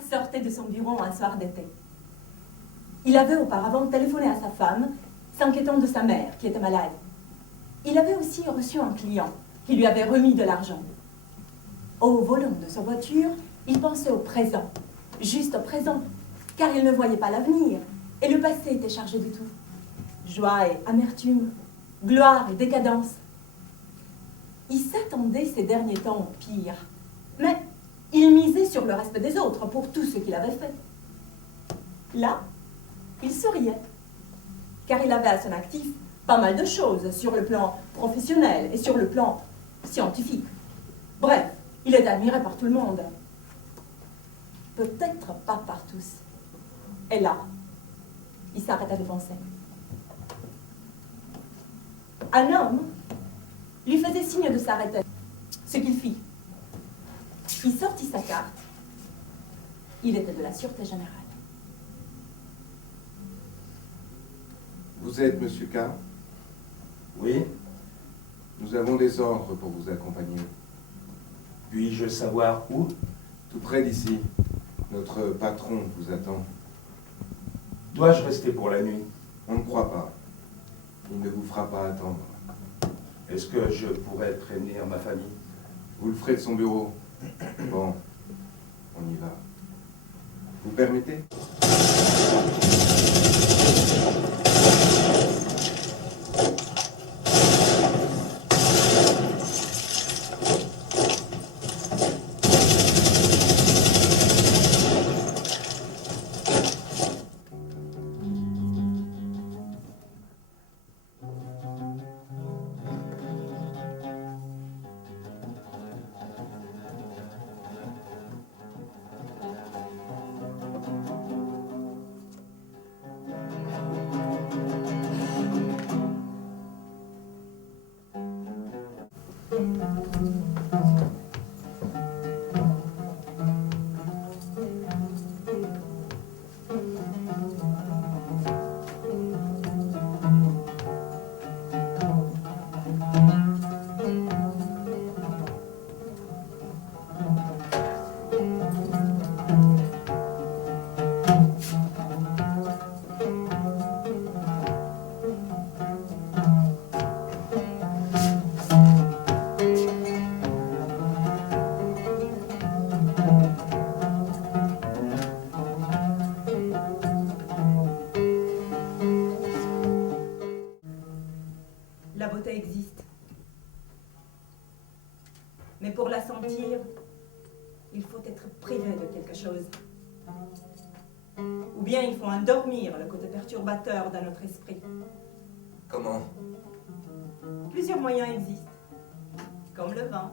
sortait de son bureau un soir d'été. Il avait auparavant téléphoné à sa femme, s'inquiétant de sa mère, qui était malade. Il avait aussi reçu un client qui lui avait remis de l'argent. Au volant de sa voiture, il pensait au présent, juste au présent, car il ne voyait pas l'avenir, et le passé était chargé de tout. Joie et amertume, gloire et décadence. Il s'attendait ces derniers temps au pire, mais il misait sur le respect des autres pour tout ce qu'il avait fait. Là, il souriait, car il avait à son actif pas mal de choses sur le plan professionnel et sur le plan scientifique. Bref, il est admiré par tout le monde. Peut-être pas par tous. Et là, il s'arrêta de penser. Un homme lui faisait signe de s'arrêter, ce qu'il fit. Il sortit sa carte. Il était de la Sûreté Générale. Vous êtes Monsieur K? Oui. Nous avons des ordres pour vous accompagner. Puis-je savoir où? Tout près d'ici. Notre patron vous attend. Dois-je rester pour la nuit? On ne croit pas. Il ne vous fera pas attendre. Est-ce que je pourrais prévenir ma famille? Vous le ferez de son bureau. Bon, on y va. Vous permettez? La beauté existe. Mais pour la sentir, il faut être privé de quelque chose. Ou bien il faut endormir le côté perturbateur de notre esprit. Comment? Plusieurs moyens existent, comme le vin.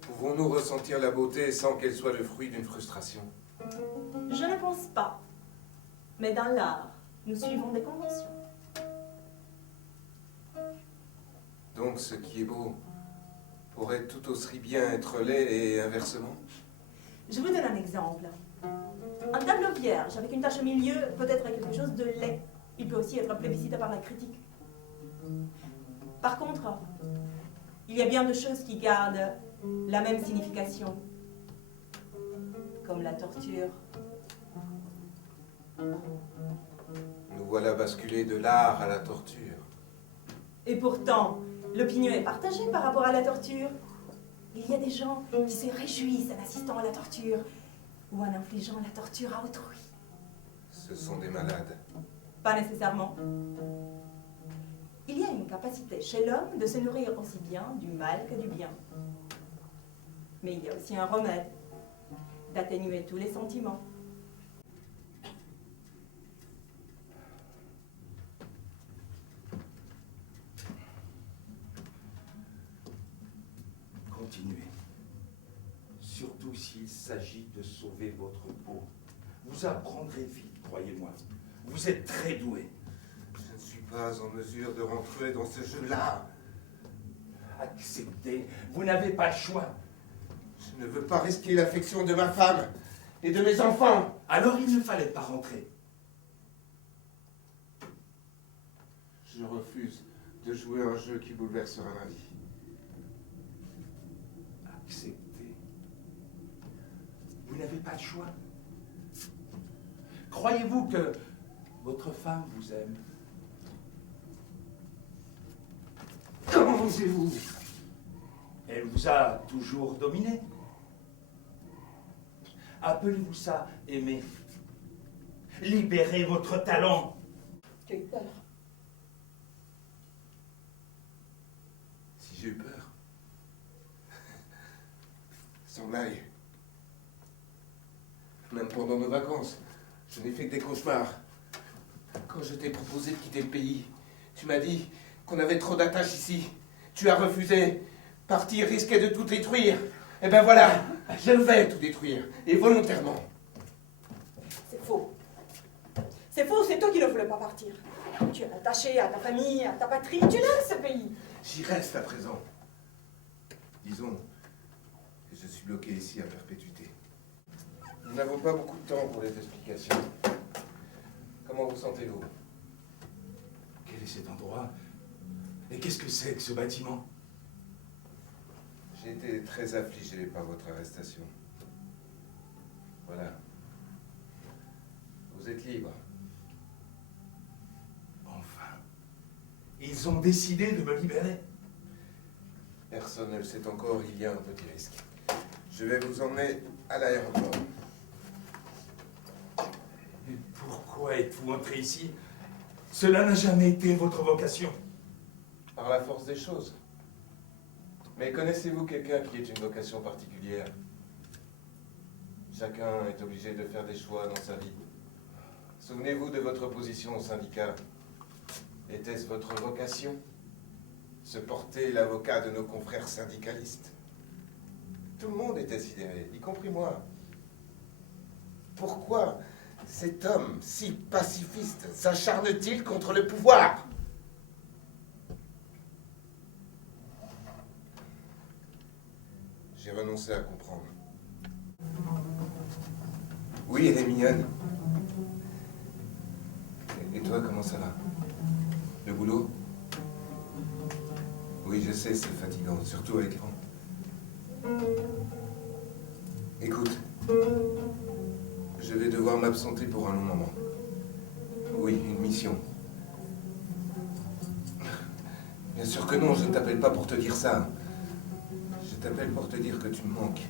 Pouvons-nous ressentir la beauté sans qu'elle soit le fruit d'une frustration? Je ne pense pas. Mais dans l'art, nous suivons des conventions. Donc ce qui est beau pourrait tout aussi bien être laid et inversement? Je vous donne un exemple. Un tableau vierge avec une tache au milieu peut être quelque chose de laid. Il peut aussi être plébiscité par la critique. Par contre, il y a bien de choses qui gardent la même signification, comme la torture. Nous voilà basculés de l'art à la torture. Et pourtant, l'opinion est partagée par rapport à la torture. Il y a des gens qui se réjouissent en assistant à la torture ou en infligeant la torture à autrui. Ce sont des malades. Pas nécessairement. Il y a une capacité chez l'homme de se nourrir aussi bien du mal que du bien. Mais il y a aussi un remède, d'atténuer tous les sentiments. Continuez. Surtout s'il s'agit de sauver votre peau. Vous apprendrez vite, croyez-moi. Vous êtes très doué. Je ne suis pas en mesure de rentrer dans ce jeu-là. Acceptez. Vous n'avez pas le choix. Je ne veux pas risquer l'affection de ma femme et de mes enfants. Alors il ne fallait pas rentrer. Je refuse de jouer un jeu qui bouleversera ma vie. acceptez. Vous n'avez pas de choix. Croyez-vous que votre femme vous aime? Comment osez-vous? Elle vous a toujours dominé. Appelez-vous ça aimer. Libérez votre talent. Tu as eu peur. Si j'ai eu peur. Sans blague. Même pendant nos vacances, je n'ai fait que des cauchemars. Quand je t'ai proposé de quitter le pays, tu m'as dit qu'on avait trop d'attaches ici. Tu as refusé. Partir risquait de tout détruire. Et ben voilà, je vais tout détruire. Et volontairement. C'est faux. C'est faux, c'est toi qui ne voulais pas partir. Tu es attaché à ta famille, à ta patrie, tu l'aimes ce pays. J'y reste à présent. Disons que je suis bloqué ici à perpétuité. Nous n'avons pas beaucoup de temps pour les explications. Comment vous sentez-vous? Quel est cet endroit? Et qu'est-ce que c'est que ce bâtiment? J'ai été très affligé par votre arrestation. Voilà. Vous êtes libre. Enfin, ils ont décidé de me libérer. Personne ne le sait encore, il y a un petit risque. Je vais vous emmener à l'aéroport. Mais pourquoi êtes-vous entré ici? Cela n'a jamais été votre vocation. Par la force des choses. Mais connaissez-vous quelqu'un qui ait une vocation particulière? Chacun est obligé de faire des choix dans sa vie. Souvenez-vous de votre position au syndicat. Était-ce votre vocation? Se porter l'avocat de nos confrères syndicalistes. Tout le monde était sidéré, y compris moi. Pourquoi cet homme si pacifiste s'acharne-t-il contre le pouvoir? J'ai renoncé à comprendre. Oui, elle est mignonne. Et toi, comment ça va? Le boulot? Oui, je sais, c'est fatigant, surtout avec l'écran. Écoute, je vais devoir m'absenter pour un long moment. Oui, une mission. Bien sûr que non, je ne t'appelle pas pour te dire ça. Je t'appelle pour te dire que tu me manques.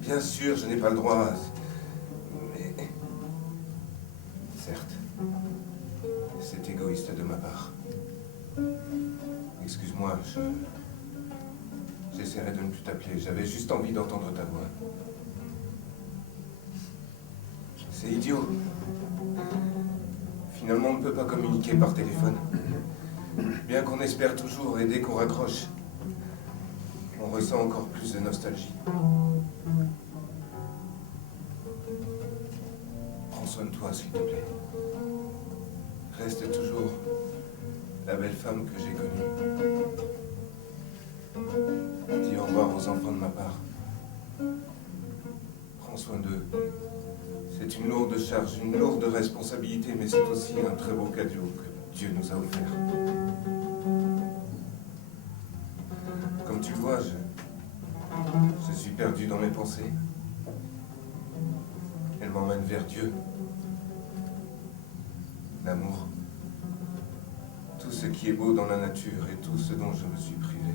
Bien sûr, je n'ai pas le droit. Mais... certes, c'est égoïste de ma part. Excuse-moi, j'essaierai de ne plus t'appeler. J'avais juste envie d'entendre ta voix. C'est idiot. Finalement, on ne peut pas communiquer par téléphone. Bien qu'on espère toujours, et dès qu'on raccroche, on ressent encore plus de nostalgie. Prends soin de toi, s'il te plaît. Reste toujours la belle femme que j'ai connue. Dis au revoir aux enfants de ma part. Prends soin d'eux. C'est une lourde charge, une lourde responsabilité, mais c'est aussi un très beau cadeau que Dieu nous a offert. Comme tu le vois, je suis perdu dans mes pensées. Elles m'emmènent vers Dieu. L'amour. Tout ce qui est beau dans la nature et tout ce dont je me suis privé.